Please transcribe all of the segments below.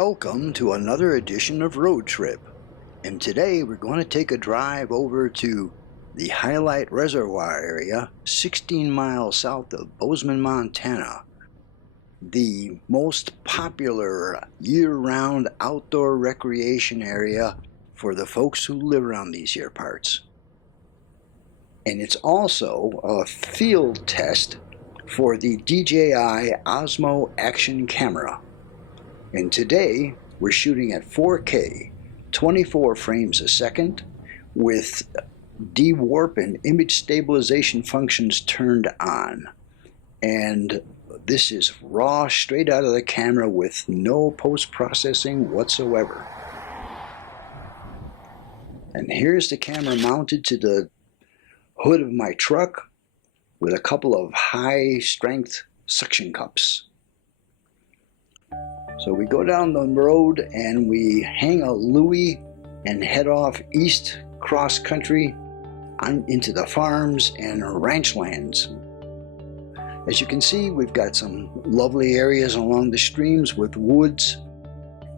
Welcome to another edition of Road Trip, and today we're going to take a drive over to the Hyalite Reservoir area 16 miles south of Bozeman, Montana, the most popular year-round outdoor recreation area for the folks who live around these here parts. And it's also a field test for the DJI-Osmo-Action camera. And today we're shooting at 4K, 24 frames a second, with DeWarp and image stabilization functions turned on. And this is raw, straight out of the camera with no post-processing whatsoever. And here's the camera mounted to the hood of my truck with a couple of high-strength suction cups. So we go down the road and we hang a Louie and head off east cross country into the farms and ranch lands. As you can see, we've got some lovely areas along the streams with woods,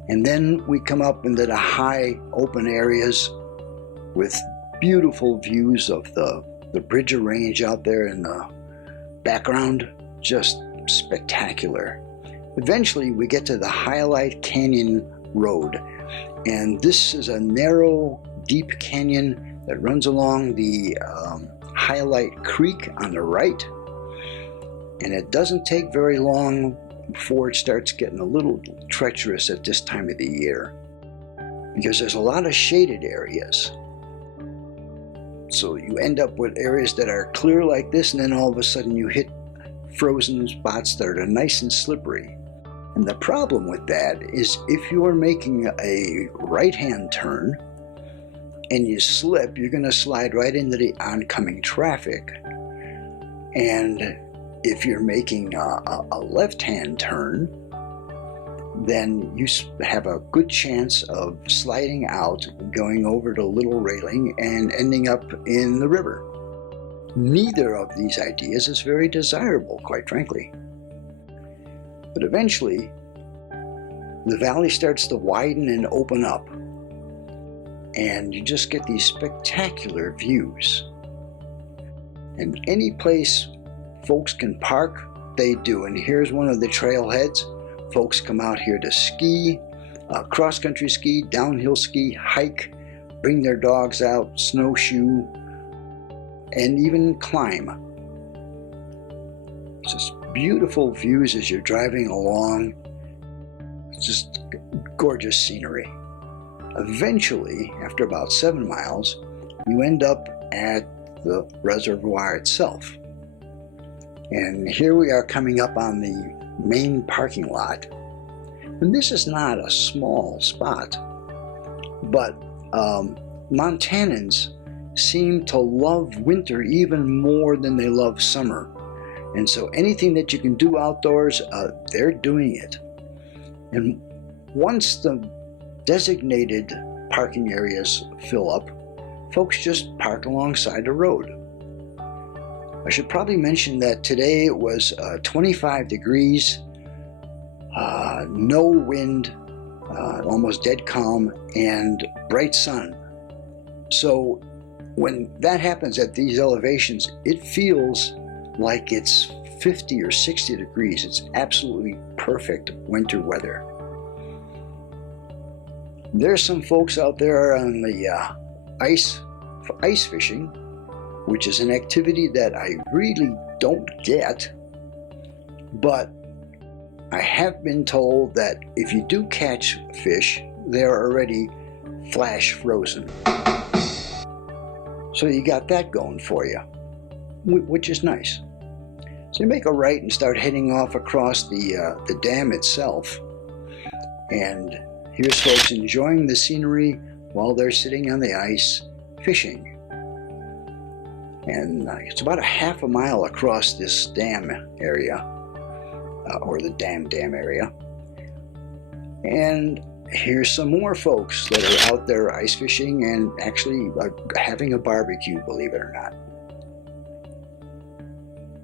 and then we come up into the high open areas with beautiful views of the Bridger Range out there in the background. Just spectacular. Eventually we get to the Hyalite Canyon Road, and this is a narrow, deep canyon that runs along the Hyalite Creek on the right, and it doesn't take very long before it starts getting a little treacherous at this time of the year, because there's a lot of shaded areas. So you end up with areas that are clear like this, and then all of a sudden you hit frozen spots that are nice and slippery. And the problem with that is if you're making a right-hand turn and you slip, you're going to slide right into the oncoming traffic. And if you're making a left-hand turn, then you have a good chance of sliding out, going over the little railing, and ending up in the river. Neither of these ideas is very desirable, quite frankly. But eventually, the valley starts to widen and open up, and you just get these spectacular views. And any place folks can park, they do. And here's one of the trailheads. Folks come out here to ski, cross-country ski, downhill ski, hike, bring their dogs out, snowshoe, and even climb. It's just beautiful views as you're driving along. It's just gorgeous scenery. Eventually, after about 7 miles, you end up at the reservoir itself. And here we are coming up on the main parking lot. And this is not a small spot, but Montanans seem to love winter even more than they love summer. And so anything that you can do outdoors, they're doing it. And once the designated parking areas fill up, folks just park alongside the road. I should probably mention that today it was 25 degrees, no wind, almost dead calm, and bright sun. So when that happens at these elevations, it feels like it's 50 or 60 degrees. It's absolutely perfect winter weather. There's some folks out there on the ice fishing, which is an activity that I really don't get, but I have been told that if you do catch fish, they're already flash frozen. So you got that going for you, which is nice. So you make a right and start heading off across the dam itself. And here's folks enjoying the scenery while they're sitting on the ice fishing. And it's about a half a mile across this dam area, or the dam area. And here's some more folks that are out there ice fishing and actually having a barbecue, believe it or not.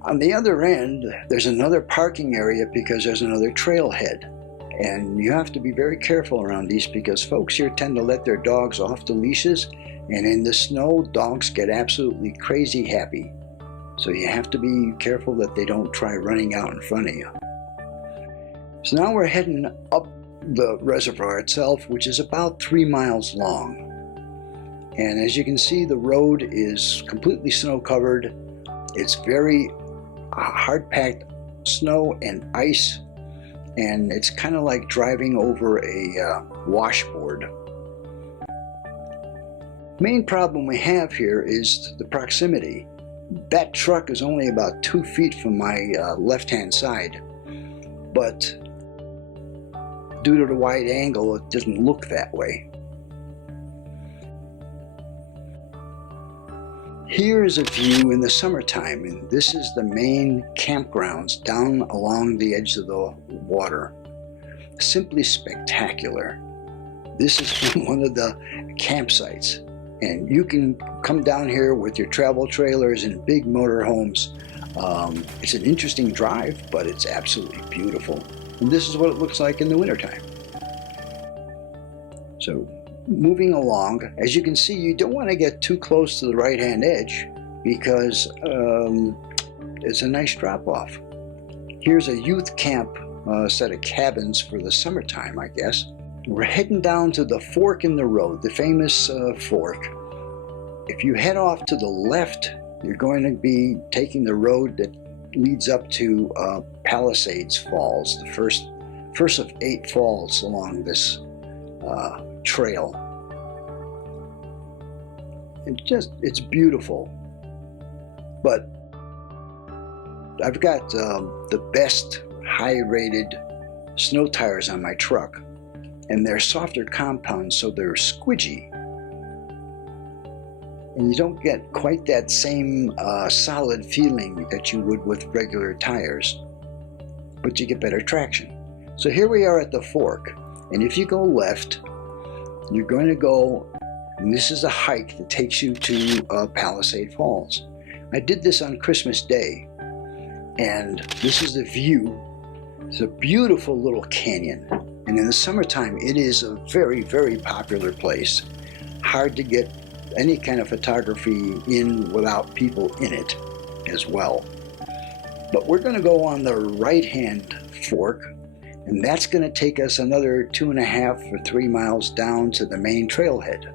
On the other end, there's another parking area because there's another trailhead. And you have to be very careful around these because folks here tend to let their dogs off the leashes, and in the snow, dogs get absolutely crazy happy. So you have to be careful that they don't try running out in front of you. So now we're heading up the reservoir itself, which is about 3 miles long. And as you can see, the road is completely snow covered. It's very hard-packed snow and ice, and it's kind of like driving over a washboard. Main problem we have here is the proximity. That truck is only about 2 feet from my left-hand side, but due to the wide angle, it doesn't look that way. Here is a view in the summertime, and this is the main campgrounds down along the edge of the water. Simply spectacular. This is one of the campsites, and you can come down here with your travel trailers and big motorhomes. It's an interesting drive, but it's absolutely beautiful. And this is what it looks like in the wintertime. So moving along, as you can see, you don't want to get too close to the right-hand edge because it's a nice drop-off. Here's a youth camp set of cabins for the summertime, I guess. We're heading down to the fork in the road, the famous fork. If you head off to the left, you're going to be taking the road that leads up to Palisades-Falls, the first of 8 falls along this trail. It's beautiful. But I've got the best high-rated snow tires on my truck, and they're softer compounds, so they're squidgy. And you don't get quite that same solid feeling that you would with regular tires, but you get better traction. So here we are at the fork, and if you go left, you're going to go, and this is a hike that takes you to Palisades-Falls. I did this on Christmas Day, and this is the view. It's a beautiful little canyon, and in the summertime it is a very, very popular place. Hard to get any kind of photography in without people in it as well. But we're going to go on the right-hand fork, and that's going to take us another 2.5 or 3 miles down to the main trailhead.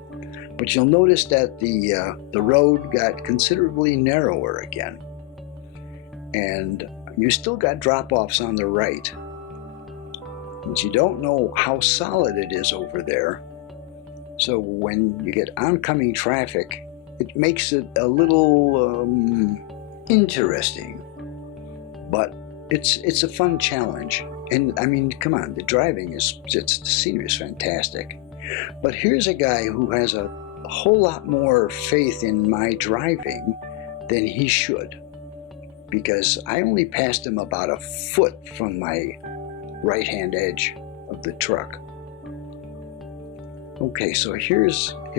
But you'll notice that the road got considerably narrower again, and you still got drop-offs on the right. But you don't know how solid it is over there. So when you get oncoming traffic, it makes it a little interesting, but it's a fun challenge. And I mean, come on, the driving the scenery is fantastic. But here's a guy who has a whole lot more faith in my driving than he should, because I only passed him about a foot from my right-hand edge of the truck. Okay, so here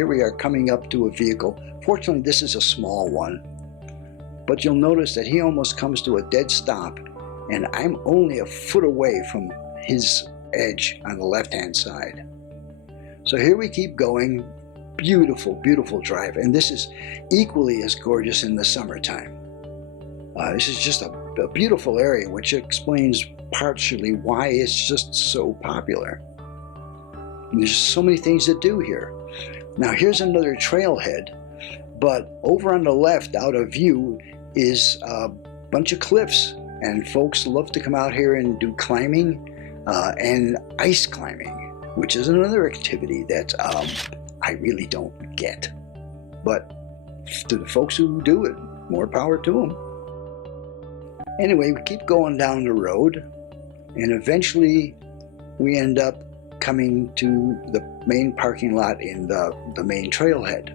we are coming up to a vehicle. Fortunately, this is a small one, but you'll notice that he almost comes to a dead stop, and I'm only a foot away from his edge on the left-hand side. So here we keep going. Beautiful, beautiful drive, and this is equally as gorgeous in the summertime. This is just a beautiful area, which explains partially why it's just so popular. And there's so many things to do here. Now here's another trailhead, but over on the left, out of view, is a bunch of cliffs, and folks love to come out here and do climbing and ice climbing, which is another activity that I really don't get. But to the folks who do it, more power to them. Anyway, we keep going down the road, and eventually we end up coming to the main parking lot in the main trailhead.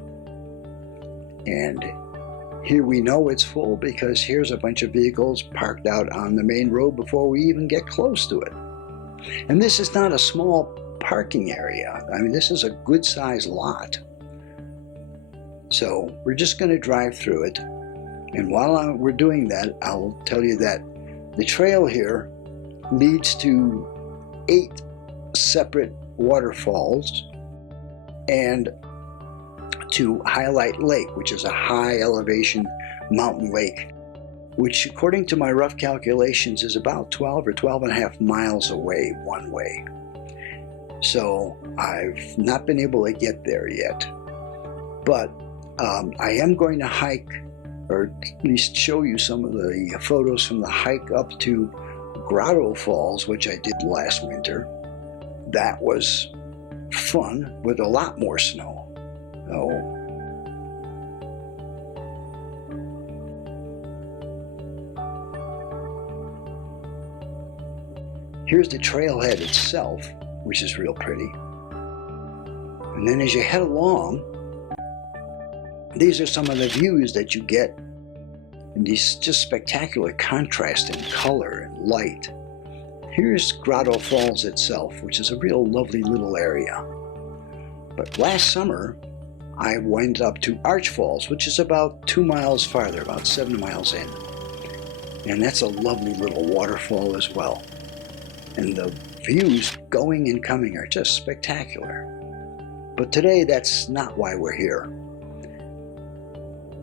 And here we know it's full because here's a bunch of vehicles parked out on the main road before we even get close to it. And this is not a small parking area. I mean, this is a good sized lot. So we're just going to drive through it. And while we're doing that, I'll tell you that the trail here leads to 8 separate waterfalls, and to Hyalite-Lake, which is a high elevation mountain lake, which according to my rough calculations is about 12 or 12 and a half miles away one way. So I've not been able to get there yet, but I am going to hike, or at least show you some of the photos from the hike up to Grotto-Falls, which I did last winter. That was fun with a lot more snow. Oh. Here's the trailhead itself, which is real pretty. And then as you head along, these are some of the views that you get, and these just spectacular contrast in color and light. Here's Grotto-Falls itself, which is a real lovely little area. But last summer, I went up to Arch Falls, which is about 2 miles farther, about 7 miles in. And that's a lovely little waterfall as well. And the views going and coming are just spectacular. But today, that's not why we're here.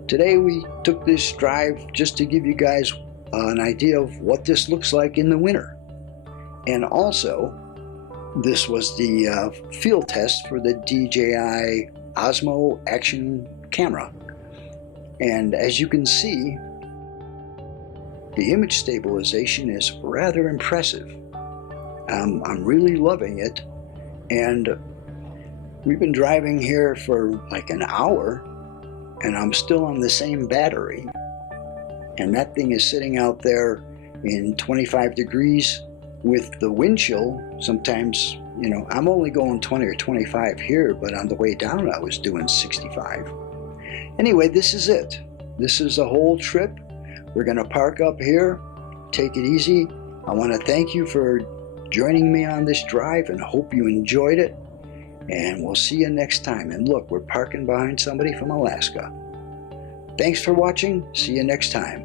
Today we took this drive just to give you guys an idea of what this looks like in the winter. And also, this was the field test for the DJI-Osmo-Action camera. And as you can see, the image stabilization is rather impressive. I'm really loving it. And we've been driving here for like an hour, and I'm still on the same battery. And that thing is sitting out there in 25 degrees with the wind chill. Sometimes, you know, I'm only going 20 or 25 here, but on the way down I was doing 65. Anyway, this is it. This is the whole trip. We're gonna park up here, take it easy. I want to thank you for joining me on this drive and hope you enjoyed it. And we'll see you next time. And look, we're parking behind somebody from Alaska. Thanks for watching. See you next time.